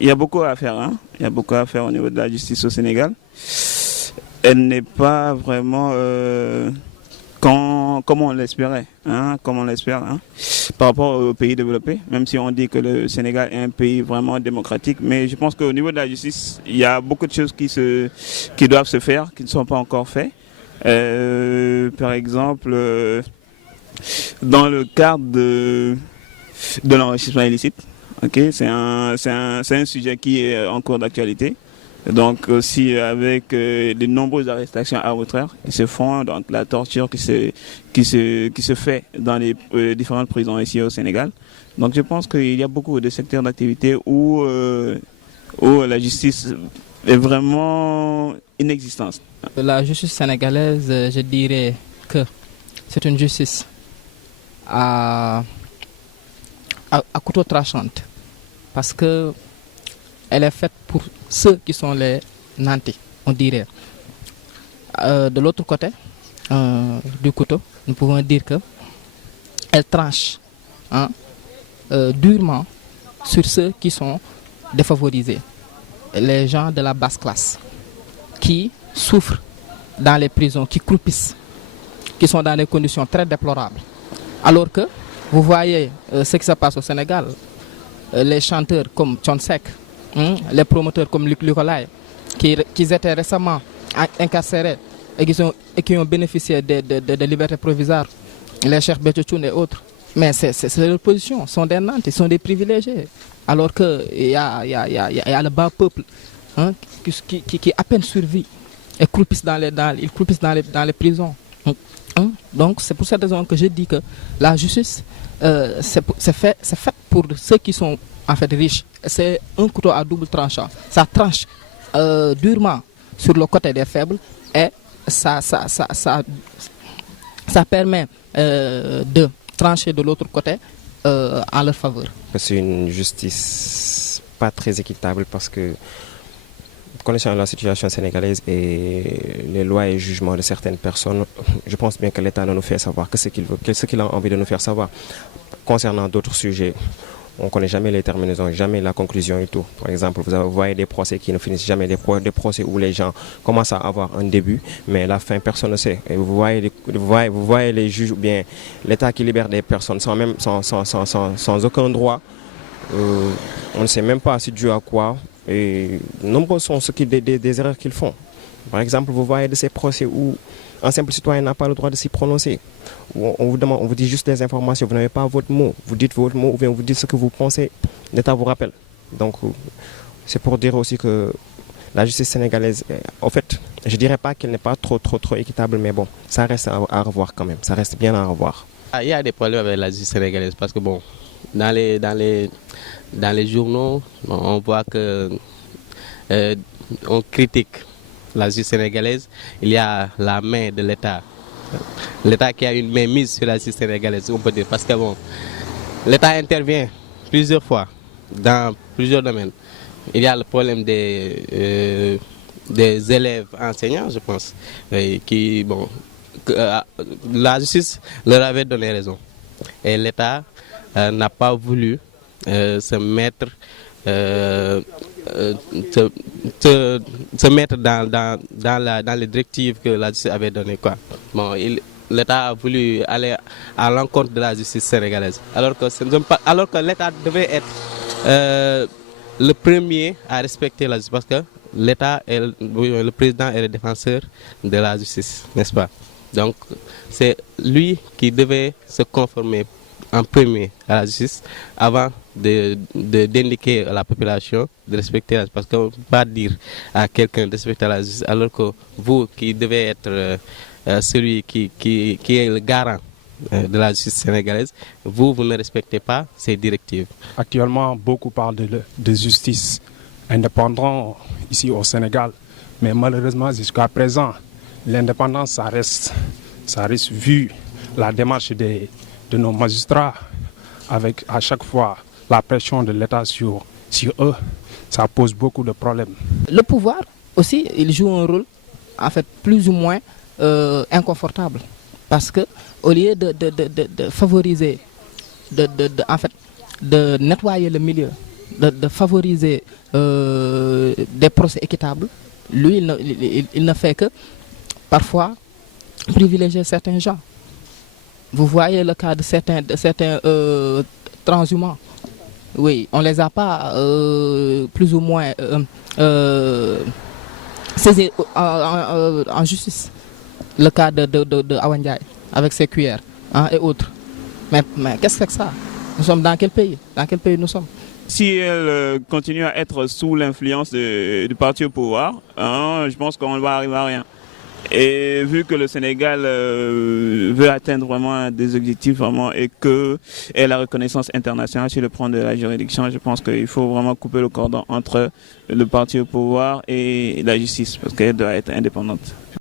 il y a beaucoup à faire. Hein. Il y a beaucoup à faire au niveau de la justice au Sénégal. Elle n'est pas vraiment comme on l'espérait, hein, comme on l'espère, hein, par rapport aux pays développés, même si on dit que le Sénégal est un pays vraiment démocratique. Mais je pense qu'au niveau de la justice, il y a beaucoup de choses qui doivent se faire, qui ne sont pas encore faites. Par exemple, dans le cadre de l'enrichissement illicite, okay, c'est un sujet qui est en cours d'actualité. Donc aussi avec de nombreuses arrestations arbitraires qui se font, donc la torture qui se fait dans les différentes prisons ici au Sénégal. Donc je pense qu'il y a beaucoup de secteurs d'activité où la justice est vraiment inexistante. La justice sénégalaise, je dirais que c'est une justice à couteau tranchante, parce que elle est faite pour ceux qui sont les nantis, on dirait. De l'autre côté du couteau, nous pouvons dire que elle tranche, hein, durement sur ceux qui sont défavorisés, les gens de la basse classe, qui souffrent dans les prisons, qui croupissent, qui sont dans des conditions très déplorables. Alors que vous voyez ce qui se passe au Sénégal, les chanteurs comme Thione Seck, les promoteurs comme Luc Nicolaï, qui étaient récemment incarcérés et qui ont bénéficié de liberté provisoire, les Cheikh Béthio Thioune et autres. Mais c'est leur position, sont des nantis, ils sont des privilégiés. Alors qu'il y a le bas peuple, hein, qui à peine survit et croupissent dans les prisons. Donc c'est pour cette raison que je dis que la justice, c'est fait pour ceux qui sont en fait riches. C'est un couteau à double tranchant. Ça tranche durement sur le côté des faibles et ça permet de trancher de l'autre côté en leur faveur. C'est une justice pas très équitable parce que, connaissant la situation sénégalaise et les lois et jugements de certaines personnes, je pense bien que l'État nous fait savoir que ce qu'il veut, ce qu'il a envie de nous faire savoir. Concernant d'autres sujets, on ne connaît jamais les terminaisons, jamais la conclusion et tout. Par exemple, vous voyez des procès qui ne finissent jamais, des procès où les gens commencent à avoir un début, mais la fin, personne ne sait. Et vous voyez les juges ou bien l'État qui libère des personnes sans aucun droit. On ne sait même pas c'est dû à quoi. Et nombreux sont des erreurs qu'ils font. Par exemple, vous voyez de ces procès où un simple citoyen n'a pas le droit de s'y prononcer. On vous dit juste des informations, vous n'avez pas votre mot. Vous dites votre mot ou bien vous dites ce que vous pensez, l'État vous rappelle. Donc c'est pour dire aussi que la justice sénégalaise, en fait, je ne dirais pas qu'elle n'est pas trop équitable, mais bon, ça reste à revoir quand même, ça reste bien à revoir. Il y a des problèmes avec la justice sénégalaise parce que bon, dans les journaux, on voit que on critique la justice sénégalaise. Il y a la main de l'État. L'État qui a une main mise sur la justice sénégalaise, on peut dire. Parce que bon, l'État intervient plusieurs fois dans plusieurs domaines. Il y a le problème des élèves enseignants, je pense, qui, bon, la justice leur avait donné raison. Et l'État n'a pas voulu se mettre dans les directives que la justice avait données. Bon, l'État a voulu aller à l'encontre de la justice sénégalaise. Alors que l'État devait être le premier à respecter la justice. Parce que l'État, le président est le défenseur de la justice, n'est-ce pas? Donc c'est lui qui devait se conformer en premier à la justice avant d'indiquer à la population de respecter la justice. Parce qu'on ne peut pas dire à quelqu'un de respecter la justice alors que vous qui devez être celui qui est le garant de la justice sénégalaise, vous ne respectez pas ces directives. Actuellement, beaucoup parlent de justice indépendante ici au Sénégal, mais malheureusement jusqu'à présent, l'indépendance, ça reste vu la démarche de nos magistrats avec à chaque fois la pression de l'État sur eux, ça pose beaucoup de problèmes. Le pouvoir aussi, il joue un rôle en fait plus ou moins inconfortable parce que au lieu de favoriser, en fait, de nettoyer le milieu, de favoriser des procès équitables, lui, il ne fait que parfois privilégier certains gens. Vous voyez le cas de certains transhumants. Oui, on ne les a pas plus ou moins saisis en justice. Le cas de Awa Ndiaye avec ses cuillères, hein, et autres. Mais qu'est-ce que c'est que ça? Nous sommes dans quel pays? Dans quel pays nous sommes? Si elle continue à être sous l'influence du parti au pouvoir, hein, je pense qu'on ne va arriver à rien. Et vu que le Sénégal veut atteindre vraiment des objectifs vraiment, et que la reconnaissance internationale sur le plan de la juridiction, je pense qu'il faut vraiment couper le cordon entre le parti au pouvoir et la justice, parce qu'elle doit être indépendante.